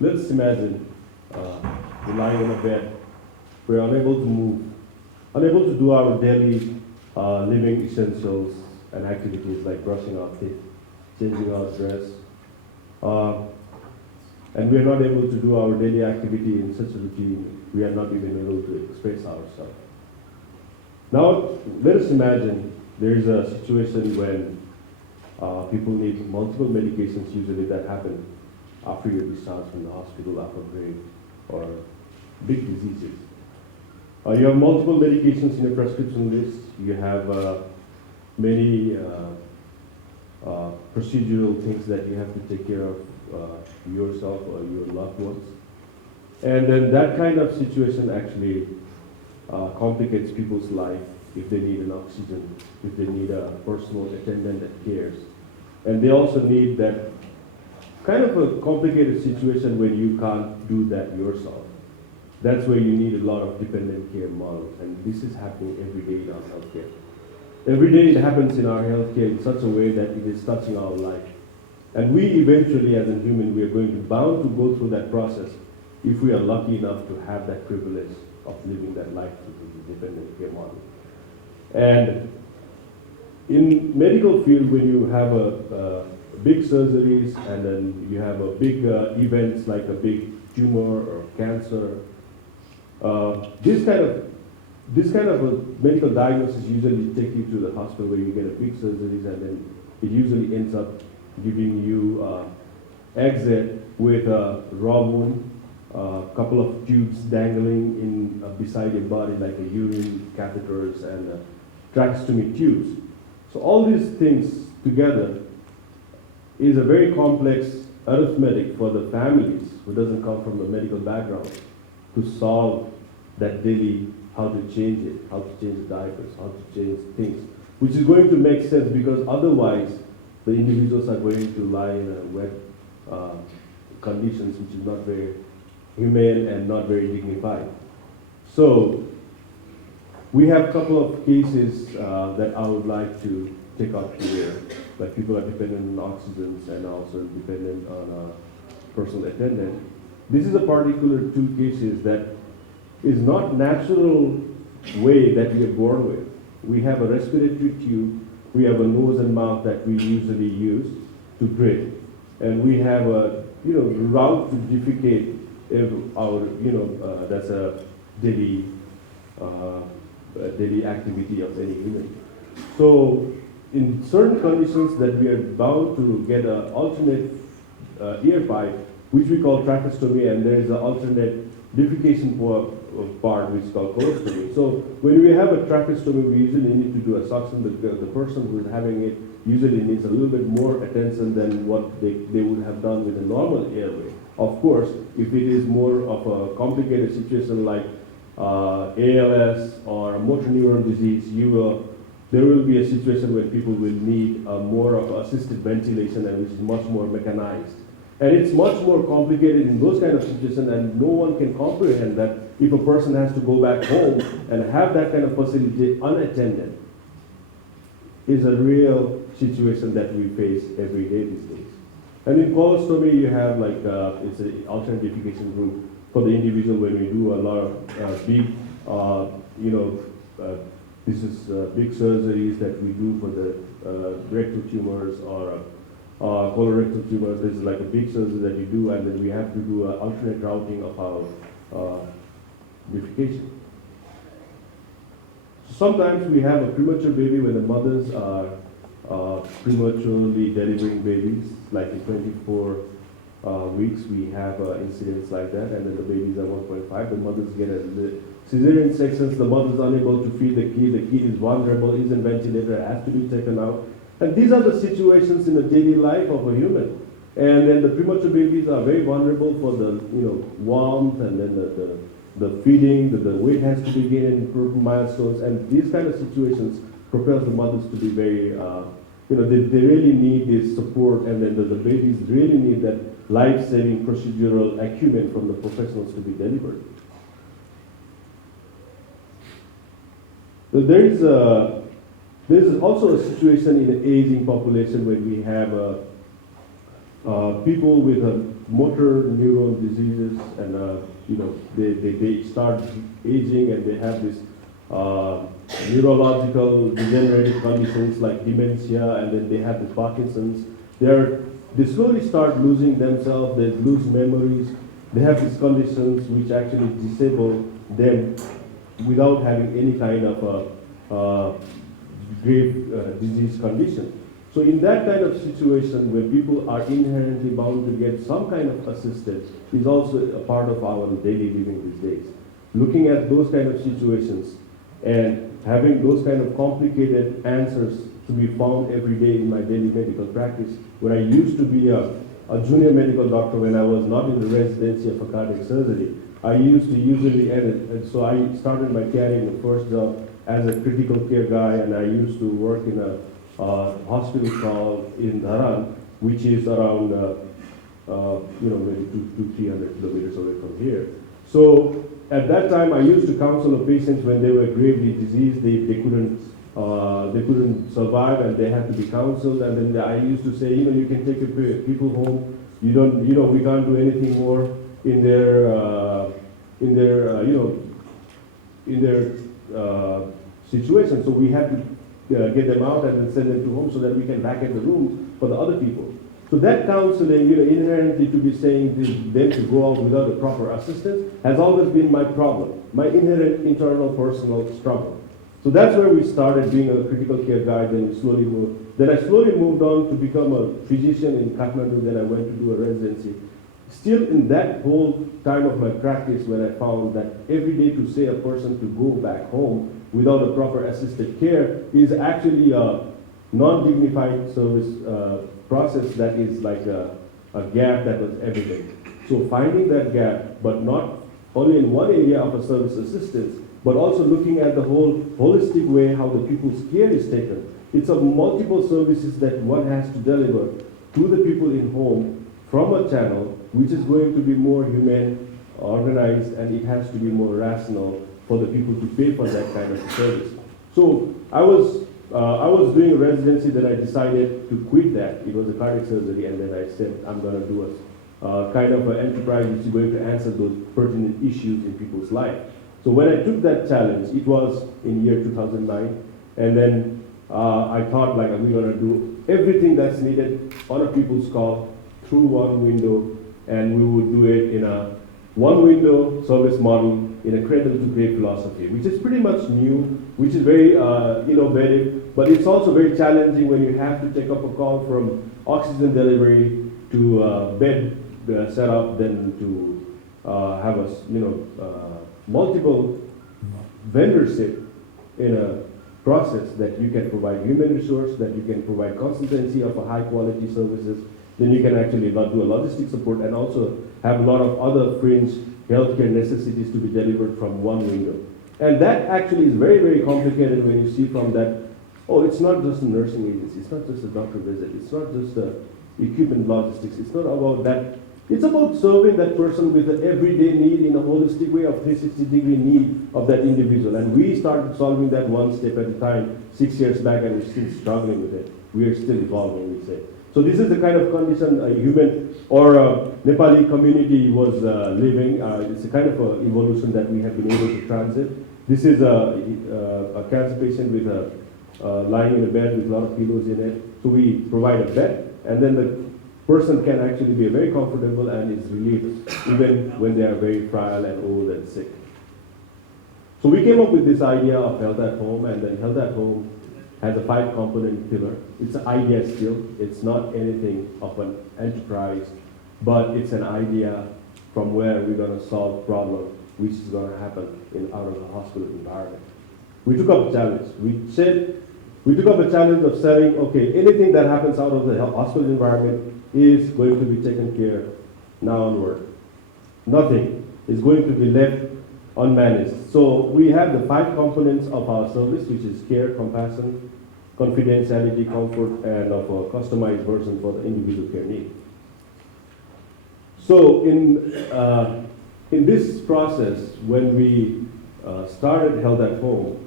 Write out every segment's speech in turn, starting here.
Let's imagine we're lying on a bed. We're unable to move, unable to do our daily living essentials and activities like brushing our teeth, changing our dress, uh, and we are not able to do our daily activity in such a routine. We are not even able to express ourselves. Now, let us imagine there is a situation when people need multiple medications. Usually, that happen after you're discharged from the hospital after grave or big diseases. You have multiple medications in your prescription list. You have many procedural things that you have to take care of yourself or your loved ones. And then that kind of situation actually complicates people's life if they need an oxygen, if they need a personal attendant that cares. And they also need that kind of a complicated situation when you can't do that yourself. That's where you need a lot of dependent care models, and this is happening every day in our healthcare. Every day it happens in our healthcare in such a way that it is touching our life. And we eventually, as a human, we are going to bound to go through that process if we are lucky enough to have that privilege of living that life through the dependent care model. And in medical field, when you have a big surgeries and then you have a big events like a big tumor or cancer, this kind of a medical diagnosis usually take you to the hospital where you get a big surgeries, and then it usually ends up giving you exit with a raw wound, a couple of tubes dangling in beside your body like a urine catheters and tracheostomy tubes. So all these things together is a very complex arithmetic for the families who doesn't come from a medical background to solve that daily, how to change it, how to change diapers, how to change things, which is going to make sense because otherwise the individuals are going to lie in a wet conditions which is not very humane and not very dignified. So we have a couple of cases that I would like to take up here, like people are dependent on oxygens and also dependent on a personal attendant. This is a particular two cases that is not natural way that we are born with. We have a respiratory tube, we have a nose and mouth that we usually use to breathe, and we have a route to defecate. That's a daily activity of any human. So in certain conditions that we are bound to get an alternate ear pipe, which we call tracheostomy, and there is an alternate defecation part which is called colostomy. So when we have a tracheostomy, we usually need to do a suction. The person who is having it usually needs a little bit more attention than what they would have done with a normal airway. Of course, if it is more of a complicated situation like ALS or motor neuron disease, there will be a situation where people will need more of assisted ventilation, and which is much more mechanized. And it's much more complicated in those kind of situations, and no one can comprehend that if a person has to go back home and have that kind of facility unattended is a real situation that we face every day these days. And in colostomy, you have like, it's an alternate defecation group for the individual when we do a lot of big, this is big surgeries that we do for the rectal tumors or colorectal tumors. This is like a big surgery that you do, and then we have to do an alternate routing of our defecation. Sometimes we have a premature baby when the mothers are prematurely delivering babies, like in 24 weeks we have incidents like that, and then the babies are 1.5, the mothers get a cesarean sections, the mother is unable to feed the kid is vulnerable, isn't ventilated, has to be taken out. And these are the situations in the daily life of a human. And then the premature babies are very vulnerable for the warmth, and then the feeding, the weight has to be gained in certain milestones, and these kind of situations propels the mothers to be very, they really need this support, and then the babies really need that life-saving procedural acumen from the professionals to be delivered. So there is also a situation in the aging population when we have people with motor neuron diseases, and they start aging and they have this neurological degenerative conditions like dementia, and then they have the Parkinson's. They slowly start losing themselves, they lose memories, they have these conditions which actually disable them without having any kind of grave disease condition. So in that kind of situation where people are inherently bound to get some kind of assistance is also a part of our daily living these days. Looking at those kind of situations and having those kind of complicated answers to be found every day in my daily medical practice, where I used to be a junior medical doctor when I was not in the residency of a cardiac surgery. I used to usually edit, and so I started my career in the first job as a critical care guy, and I used to work in a hospital called in Dharan, which is around maybe 200-300 kilometers away from here. So at that time, I used to counsel the patients when they were gravely diseased. They couldn't survive, and they had to be counseled. And then I used to say, you can take your people home. We can't do anything more in their situation. So we have to get them out and then send them to home so that we can vacate the rooms for the other people. So that counseling, inherently to be saying them to go out without the proper assistance has always been my problem, my inherent internal personal struggle. So that's where we started being a critical care guy, then I slowly moved on to become a physician in Kathmandu, then I went to do a residency. Still in that whole time of my practice, when I found that every day to say a person to go back home without a proper assisted care is actually a non-dignified service process that is like a gap that was evident. So finding that gap, but not only in one area of a service assistance, but also looking at the whole holistic way how the people's care is taken. It's a multiple services that one has to deliver to the people in home from a channel which is going to be more humane, organized, and it has to be more rational for the people to pay for that kind of service. So I was doing a residency, then I decided to quit that. It was a cardiac surgery, and then I said I'm going to do a kind of an enterprise which is going to answer those pertinent issues in people's life. So when I took that challenge, it was in year 2009, and then I thought like, we're going to do everything that's needed on a people's call through one window, and we would do it in a one window service model in a cradle to grave philosophy, which is pretty much new, which is very innovative, but it's also very challenging when you have to take up a call from oxygen delivery to bed setup, then to have a multiple vendorship in a process that you can provide human resource, that you can provide consultancy of a high quality services, then you can actually do a logistic support and also have a lot of other fringe healthcare necessities to be delivered from one window. And that actually is very, very complicated when you see from that, it's not just a nursing agency, it's not just a doctor visit, it's not just equipment logistics, it's not about that. It's about serving that person with the everyday need in a holistic way of 360-degree need of that individual. And we started solving that one step at a time 6 years back, and we're still struggling with it. We are still evolving, we say. So this is the kind of condition a human or a Nepali community was living. It's a kind of a evolution that we have been able to transit. This is a cancer patient with lying in a bed with a lot of pillows in it. So we provide a bed, and then the person can actually be very comfortable and is relieved even when they are very frail and old and sick. So we came up with this idea of health at home, and then health at home has a 5-component pillar. It's an idea still. It's not anything of an enterprise, but it's an idea from where we're going to solve problem which is going to happen out of the hospital environment. We took up a challenge. We took up a challenge of saying, okay, anything that happens out of the hospital environment is going to be taken care of now onward. Nothing is going to be left unmanaged. So we have the 5 components of our service, which is care, compassion, confidentiality, comfort, and of a customized version for the individual care need. So in this process, when we started Health at Home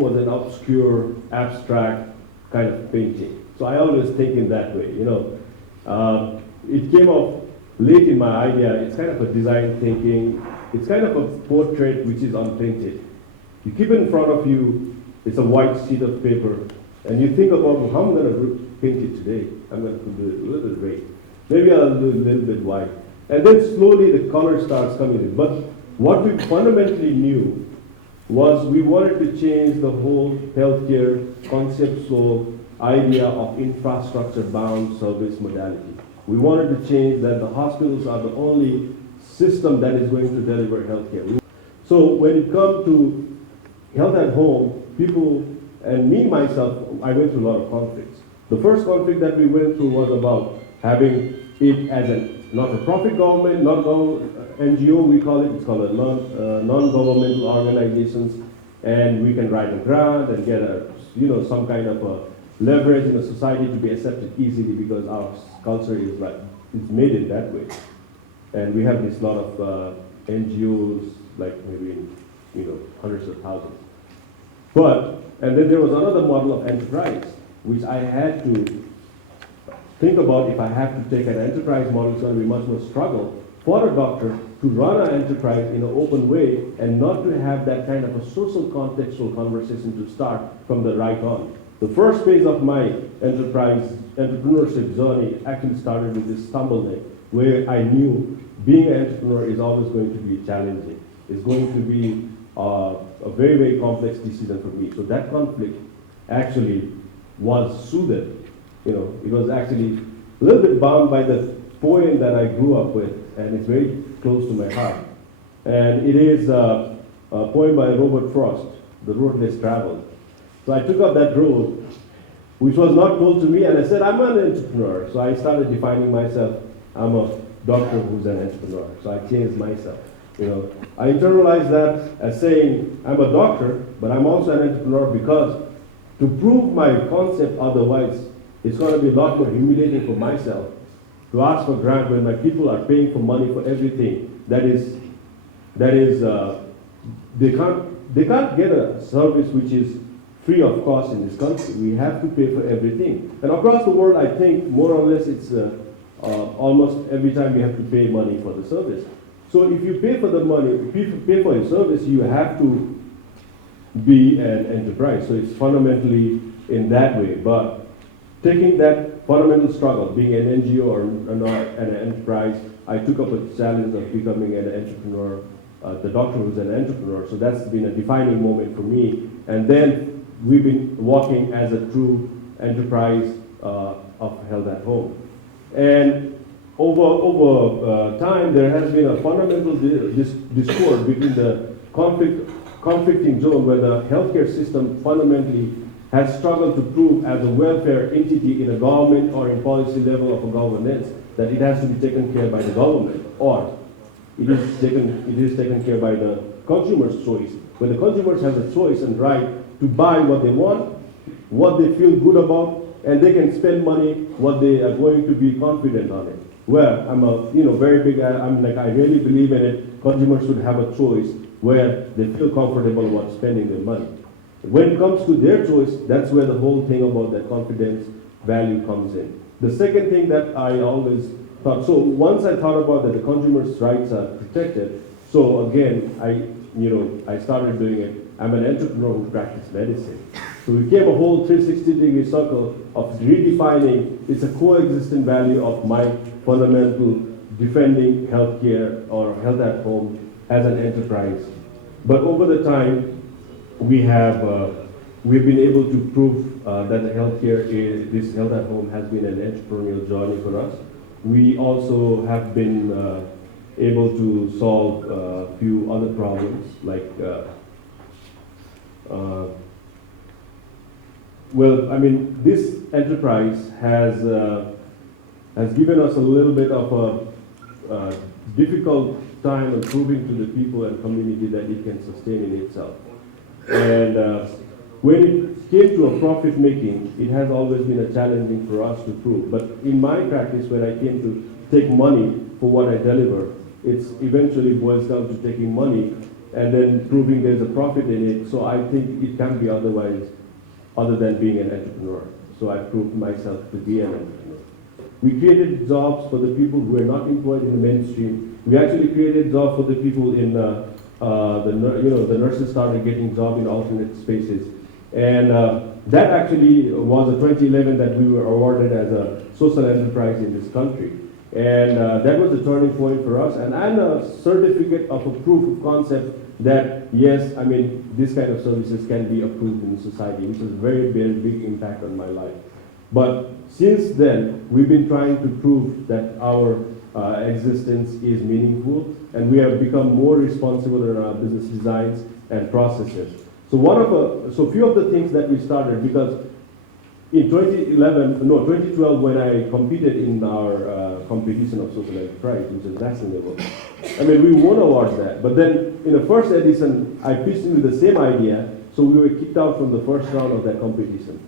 was an obscure, abstract kind of painting. So I always think in that way, It came up late in my idea. It's kind of a design thinking. It's kind of a portrait which is unpainted. You keep it in front of you, it's a white sheet of paper, and you think about, well, how I'm going to paint it today. I'm going to do it a little bit red. Maybe I'll do it a little bit white. And then slowly the color starts coming in. But what we fundamentally knew was we wanted to change the whole healthcare conceptual idea of infrastructure-bound service modality. We wanted to change that the hospitals are the only system that is going to deliver healthcare. So when it comes to health at home, people, and me myself, I went through a lot of conflicts. The first conflict that we went through was about having it as a not-for-profit government, not NGO we call it, it's called a non-governmental organizations, and we can write a grant and get a, some kind of a leverage in a society to be accepted easily because our culture is like, it's made it that way. And we have this lot of NGOs, like maybe hundreds of thousands. And then there was another model of enterprise, which I had to think about. If I have to take an enterprise model, it's going to be much more struggle for a doctor to run an enterprise in an open way and not to have that kind of a social contextual conversation to start from the right on. The first phase of my entrepreneurship journey actually started with this stumble neck, where I knew being an entrepreneur is always going to be challenging. It's going to be a very, very complex decision for me. So that conflict actually was soothed. It was actually a little bit bound by the poem that I grew up with, and it's very close to my heart. And it is a poem by Robert Frost, The Road Less Traveled. So I took up that road, which was not told to me, and I said, I'm an entrepreneur. So I started defining myself. I'm a doctor who's an entrepreneur. So I changed myself. I internalized that as saying, I'm a doctor, but I'm also an entrepreneur because to prove my concept otherwise, it's going to be a lot more humiliating for myself to ask for grant when my people are paying for money for everything. They can't get a service which is free of cost in this country. We have to pay for everything. And across the world, I think more or less it's almost every time we have to pay money for the service. So if you pay for the money, if you pay for a service, you have to be an enterprise. So it's fundamentally in that way. But taking that fundamental struggle, being an NGO or an enterprise, I took up a challenge of becoming an entrepreneur, the doctor who's an entrepreneur. So that's been a defining moment for me. And then we've been walking as a true enterprise of health at home. And over time, there has been a fundamental discord between the conflicting zone where the healthcare system fundamentally has struggled to prove as a welfare entity in a government or in policy level of a governance that it has to be taken care by the government, or it is taken care by the consumer's choice, where the consumers have the choice and right to buy what they want, what they feel good about, and they can spend money what they are going to be confident on it. Where I'm a very big, I really believe in it. Consumers should have a choice where they feel comfortable about spending their money. When it comes to their choice, that's where the whole thing about that confidence value comes in. The second thing that I always thought, so once I thought about that the consumer's rights are protected, so again, I started doing it. I'm an entrepreneur who practices medicine. So we became a whole 360-degree circle of redefining, it's a coexistent value of my fundamental defending healthcare or health at home as an enterprise. But over the time, we've been able to prove that this health at home has been an entrepreneurial journey for us. We also have been able to solve a few other problems like this enterprise has given us a little bit of a difficult time of proving to the people and community that it can sustain in itself. And when it came to a profit making, it has always been a challenging for us to prove. But in my practice, when I came to take money for what I deliver, it eventually boils down to taking money and then proving there's a profit in it. So I think it can be otherwise, other than being an entrepreneur. So I proved myself to be an entrepreneur. We created jobs for the people who were not employed in the mainstream. We actually created jobs for the people in the nurses started getting jobs in alternate spaces. And that actually was a 2011 that we were awarded as a social enterprise in this country. And that was a turning point for us, and a certificate of a proof of concept that, yes, I mean, this kind of services can be approved in society, which was a very big impact on my life. But since then, we've been trying to prove that our existence is meaningful, and we have become more responsible in our business designs and processes. So few of the things that we started, because in 2012, when I competed in our competition of social enterprise, which is national level, I mean, we won awards there. But then in the first edition, I pitched in with the same idea, so we were kicked out from the first round of that competition.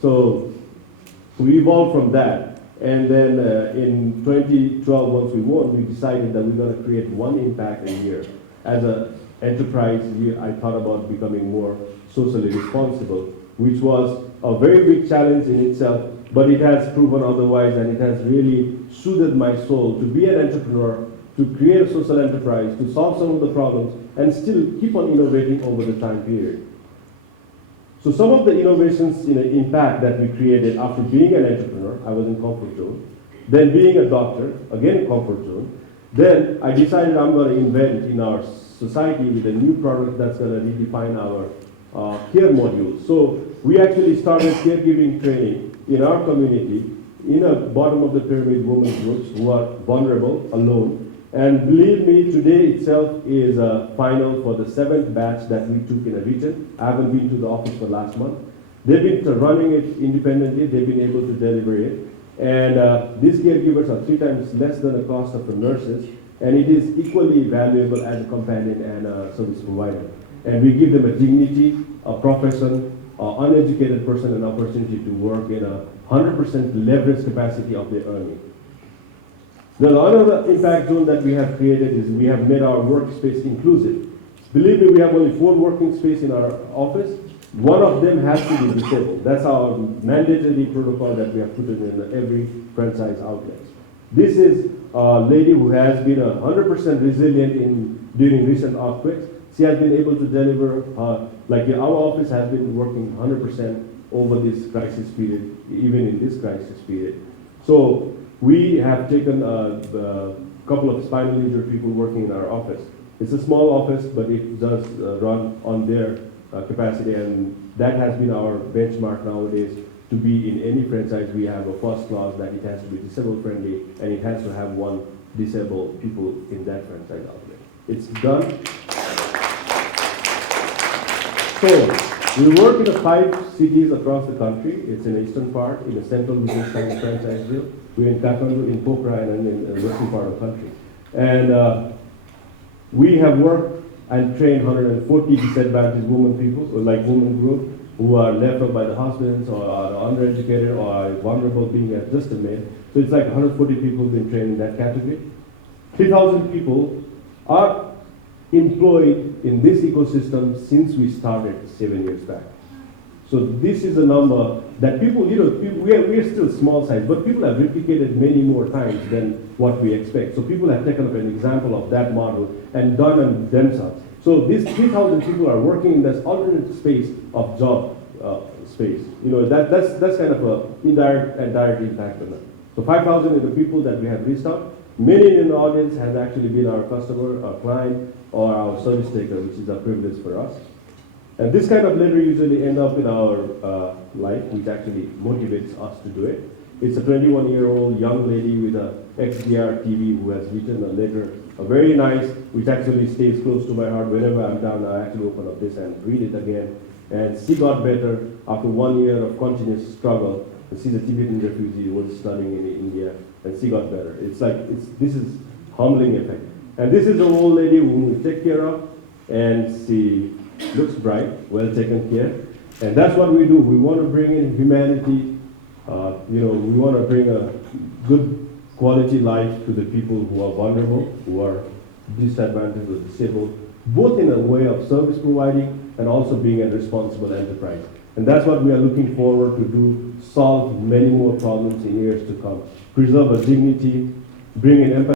So we evolved from that. And then in 2012, once we won, we decided that we're going to create one impact a year. As an enterprise, I thought about becoming more socially responsible, which was a very big challenge in itself, but it has proven otherwise, and it has really soothed my soul to be an entrepreneur, to create a social enterprise, to solve some of the problems, and still keep on innovating over the time period. So some of the innovations in impact that we created after being an entrepreneur, I was in comfort zone, then being a doctor, again comfort zone, then I decided I'm going to invent in our society with a new product that's going to redefine our care modules. So we actually started caregiving training in our community, in a bottom of the pyramid women groups who are vulnerable, alone. And believe me, today itself is a final for the 7th batch that we took in a region. I haven't been to the office for last month. They've been running it independently. They've been able to deliver it. And these caregivers are 3 times less than the cost of the nurses. And it is equally valuable as a companion and a service provider. And we give them a dignity, a profession, an uneducated person an opportunity to work in a 100% leverage capacity of their earning. Now, another impact zone that we have created is we have made our workspace inclusive. Believe me, we have only 4 working spaces in our office. One of them has to be disabled. That's our mandatory protocol that we have put in every franchise outlet. This is a lady who has been 100% resilient during recent earthquakes. She has been able to deliver, our office has been working 100% over this crisis period, even in this crisis period. So we have taken a couple of spinal injured people working in our office. It's a small office, but it does run on their capacity, and that has been our benchmark nowadays. To be in any franchise, we have a first clause that it has to be disabled friendly, and it has to have 1 disabled people in that franchise outlet. It's done. So we work in 5 cities across the country. It's in the eastern part, in the central, which is Franchiseville. We're in Kathmandu, in Pokhara, and in the western part of the country. And we have worked and trained 140 disadvantaged women people, like women group, who are left out by the husbands, or are undereducated, or are vulnerable being just a male. So it's like 140 people have been trained in that category. 3,000 people are employed in this ecosystem since we started 7 years back. So this is a number that people, we are still small size, but people have replicated many more times than what we expect. So people have taken up an example of that model and done it themselves. So these 3,000 people are working in this alternate space of job space. That's kind of an indirect and direct impact on that. So 5,000 is the people that we have reached out. Many in the audience has actually been our customer, our client, or our service taker, which is a privilege for us. And this kind of letter usually end up in our life, which actually motivates us to do it. It's a 21-year-old young lady with a XDR TV who has written a letter, a very nice, which actually stays close to my heart. Whenever I'm down, I actually open up this and read it again. And she got better after 1 year of continuous struggle. She's a Tibetan refugee who was studying in India, and she got better. This is humbling effect. And this is an old lady whom we take care of, and she looks bright, well taken care. And that's what we do. We want to bring in humanity. We want to bring a good quality life to the people who are vulnerable, who are disadvantaged or disabled, both in a way of service providing and also being a responsible enterprise. And that's what we are looking forward to do, solve many more problems in years to come. Preserve our dignity, bring in empathy.